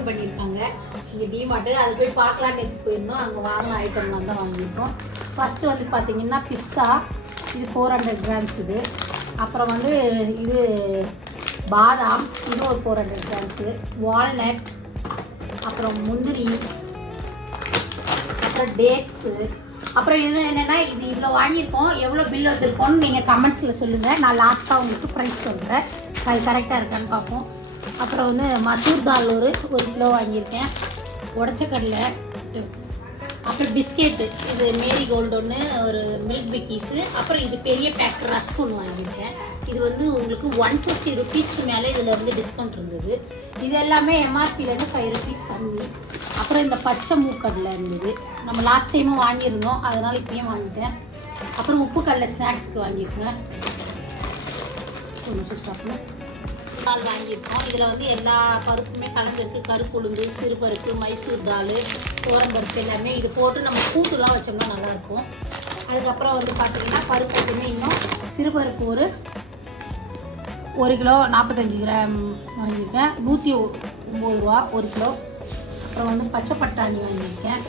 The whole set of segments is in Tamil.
ஓப்பன் பண்ணியிருக்காங்க இங்கே டிமார்ட்டு. அது போய் பார்க்கலான்னு எடுத்து போயிருந்தோம். அங்கே வாங்கின ஐட்டம்லாம் தான் வாங்கியிருக்கோம். ஃபஸ்ட்டு வந்து பார்த்தீங்கன்னா பிஸ்தா, இது 400 கிராம்ஸ் இது. அப்புறம் வந்து இது பாதாம், இது ஒரு 400 கிராம்ஸு. வால்நட், அப்புறம் முந்திரி, அப்புறம் டேட்ஸு. அப்புறம் என்னென்னா இது இவ்வளோ வாங்கியிருக்கோம், எவ்வளோ பில் வந்திருக்கோன்னு நீங்கள் கமெண்ட்ஸில் சொல்லுங்கள். நான் லாஸ்ட்டாக உங்களுக்கு ப்ரைஸ் சொல்கிறேன், அது கரெக்டாக இருக்கான்னு பார்ப்போம். அப்புறம் வந்து மசூர் தால் ஒரு கிலோ வாங்கியிருக்கேன், உடச்ச கடலை, அப்புறம் பிஸ்கெட்டு, இது மேரி கோல்டு ஒன்று, ஒரு மில்க் பிக்கீஸு, அப்புறம் இது பெரிய பேக் ரஸ்க் ஒன்று வாங்கியிருக்கேன். இது வந்து உங்களுக்கு 150 ருபீஸ்க்கு மேலே இதில் வந்து டிஸ்கவுண்ட் இருந்தது. இது எல்லாமே எம்ஆர்பிலேருந்து 5 ருபீஸ் கம்மி. அப்புறம் இந்த பச்சை மூக்கடலை இருந்தது, நம்ம லாஸ்ட் டைமும் வாங்கியிருந்தோம், அதனால் இப்பயும் வாங்கிட்டேன். அப்புறம் உப்பு கடலை ஸ்நாக்ஸுக்கு வாங்கியிருக்கேன். தால் வாங்கியிருக்கோம். இதில் வந்து எல்லா பருப்புமே கலந்துருக்கு. கருப்பு உளுந்து, சிறுபருப்பு, மைசூர் தால், துவரம்பருப்பு எல்லாமே இது போட்டு நம்ம கூட்டுலாம் வச்சோம்னா நல்லாயிருக்கும். அதுக்கப்புறம் வந்து பார்த்திங்கன்னா பருப்பு எப்பவுமே இன்னும் சிறுபருப்பு ஒரு கிலோ 45 கிராம் வாங்கியிருக்கேன், 109 ரூபா 1 கிலோ. அப்புறம் வந்து பச்சை பட்டாணி வாங்கியிருக்கேன்,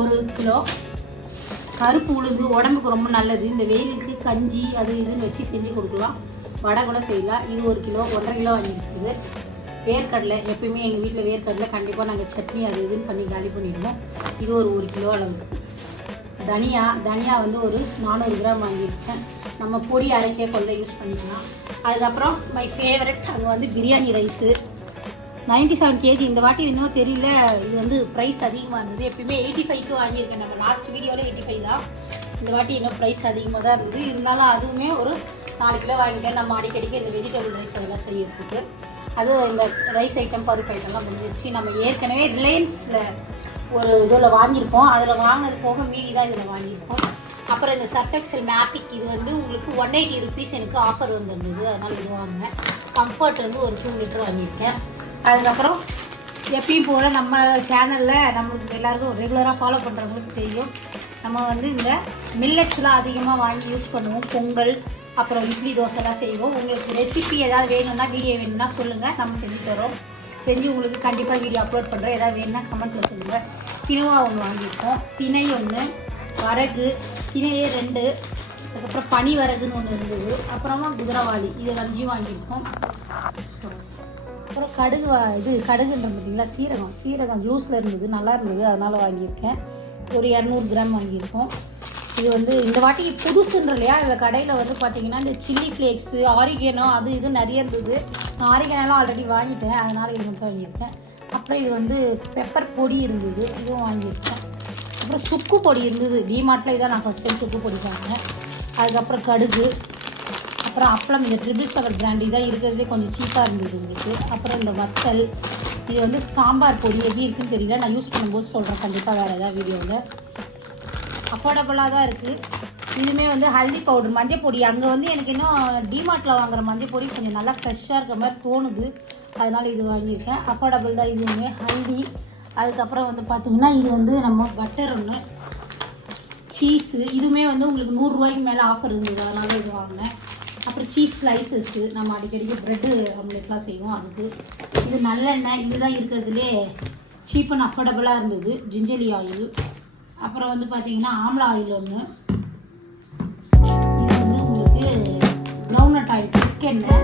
ஒரு கிலோ. கருப்பு உளுந்து உடம்புக்கு ரொம்ப நல்லது, இந்த வெயிலுக்கு கஞ்சி அது இதுன்னு வச்சு செஞ்சு கொடுக்கலாம், வடை கூட செய்யலாம். இது 1 கிலோ, 1.5 கிலோ வாங்கியிருக்குது. வேர்க்கடலை, எப்பயுமே எங்கள் வீட்டில் வேர்க்கடலை கண்டிப்பாக நாங்கள் சட்னி அது இதுன்னு பண்ணி காலி பண்ணிடுவோம். இது ஒரு கிலோ அளவுக்கு. தனியா வந்து ஒரு 400 கிராம் வாங்கியிருக்கேன், நம்ம பொடி அரைக்க கொள்ள யூஸ் பண்ணிக்கலாம். அதுக்கப்புறம் மை ஃபேவரட், அங்கே வந்து பிரியாணி ரைஸு 97 கேஜி. இந்த வாட்டி இன்னும் தெரியல, இது வந்து ப்ரைஸ் அதிகமாக இருந்தது. எப்பயுமே 85க்கு வாங்கியிருக்கேன், நம்ம லாஸ்ட் வீடியோவில் 85 தான். இந்த வாட்டி இன்னும் ப்ரைஸ் அதிகமாக தான் இருந்தது. இருந்தாலும் அதுவுமே ஒரு 4 கிலோ வாங்கிட்டேன், நம்ம அடிக்கடிக்கு இந்த வெஜிடபிள் ரைஸ் அதெல்லாம் செய்யறதுக்கு. அதுவும் இந்த ரைஸ் ஐட்டம் பருப்பு ஐட்டம்லாம் முடிஞ்சிருச்சு. நம்ம ஏற்கனவே ரிலையன்ஸில் ஒரு இதில் வாங்கியிருக்கோம், அதில் வாங்கினது போக மீதி தான் இதில் வாங்கியிருக்கோம். அப்புறம் இந்த சர்ஃப் எக்ஸல் மேட்டிக், இது வந்து உங்களுக்கு 180 ருபீஸ் எனக்கு ஆஃபர் வந்துருந்தது, அதனால் இது வாங்கினேன். கம்ஃபர்ட் வந்து ஒரு 2 லிட்டர் வாங்கியிருக்கேன். அதுக்கப்புறம் எப்பயும் போல் நம்ம சேனலில் நம்மளுக்கு எல்லாருக்கும் ரெகுலராக ஃபாலோ பண்ணுறவங்களுக்கு தெரியும், நம்ம வந்து இந்த மில்லட்ஸ்லாம் அதிகமாக வாங்கி யூஸ் பண்ணுவோம். பொங்கல், அப்புறம் இட்லி, தோசைலாம் செய்வோம். உங்களுக்கு ரெசிபி ஏதாவது வேணும்னா, வீடியோ வேணும்னா சொல்லுங்கள், நம்ம செஞ்சு தரோம். செஞ்சு உங்களுக்கு கண்டிப்பாக வீடியோ அப்லோட் பண்ணுறேன். ஏதாவது வேணும்னா கமெண்ட்டில் சொல்லுங்கள். கினோவா ஒன்று வாங்கியிருக்கோம், திணை ஒன்று, வரகு, திணையே 2, அதுக்கப்புறம் பனி வரகுன்னு ஒன்று இருந்தது, அப்புறமா குதிரவாளி, இது 5 வாங்கியிருக்கோம். அப்புறம் கடுகுன்ற பார்த்தீங்களா, சீரகம் லூஸில் இருந்தது, நல்லா இருந்தது, அதனால் வாங்கியிருக்கேன். ஒரு 200 கிராம் வாங்கியிருக்கோம். இது வந்து இந்த வாட்டி புதுசுன்ற இல்லையா, இந்த கடையில் வந்து பார்த்தீங்கன்னா இந்த சில்லி ஃப்ளேக்ஸு, ஆரிகேனோ அது இது நிறைய இருந்தது. நான் ஆரிகேனோலாம் ஆல்ரெடி வாங்கிட்டேன், அதனால் இது மட்டும் வாங்கியிருக்கேன். அப்புறம் இது வந்து பெப்பர் பொடி இருந்தது, இதுவும் வாங்கியிருக்கேன். அப்புறம் சுக்கு பொடி இருந்தது, டிமார்ட்டில் இதான் நான் ஃபஸ்ட் டைம் சுக்கு பொடி வாங்கினேன். அதுக்கப்புறம் கடுகு, அப்புறம் அப்பளம், இந்த 777 பிராண்டி தான் இருக்கிறதே கொஞ்சம் சீப்பாக இருந்தது உங்களுக்கு. அப்புறம் இந்த வத்தல், இது வந்து சாம்பார் பொடி எப்படி இருக்குன்னு தெரியல, நான் யூஸ் பண்ணும்போது சொல்கிறேன் கண்டிப்பாக வேறு ஏதாவது வீடியோவில். அஃபோர்டபுளாக தான் இருக்குது. இதுவுமே வந்து ஹல்தி பவுடர், மஞ்சள் பொடி. அங்கே வந்து எனக்கு இன்னும் டிமார்ட்டில் வாங்குகிற மஞ்சள் பொடி கொஞ்சம் நல்லா ஃப்ரெஷ்ஷாக இருக்க மாதிரி தோணுது, அதனால் இது வாங்கியிருக்கேன். அஃபோர்டபுள் தான் இதுவுமே. ஹல்தி, அதுக்கப்புறம் வந்து பார்த்திங்கன்னா இது வந்து நம்ம பட்டர் ஒன்று, சீஸு, இதுவுமே வந்து உங்களுக்கு 100 ரூபாய்க்கு மேலே ஆஃபர் இருந்தது, அதனால் இது வாங்கினேன். அப்புறம் சீஸ் ஸ்லைசஸ்ஸு, நம்ம அடிக்கடிக்கு ப்ரெட்டு ஆம்லெட்லாம் செய்வோம் அதுக்கு. இது நல்லெண்ணெய், இதுதான் இருக்கிறதுலே சீப் அண்ட் அஃபோர்டபுளாக இருந்தது. ஜிஞ்சலி ஆயில், அப்புறம் வந்து பார்த்தீங்கன்னா ஆம்லா ஆயில் ஒன்று, இது வந்து உங்களுக்கு கிரவுண்ட்நட் ஆயில், சிக்கெண்ணெய்,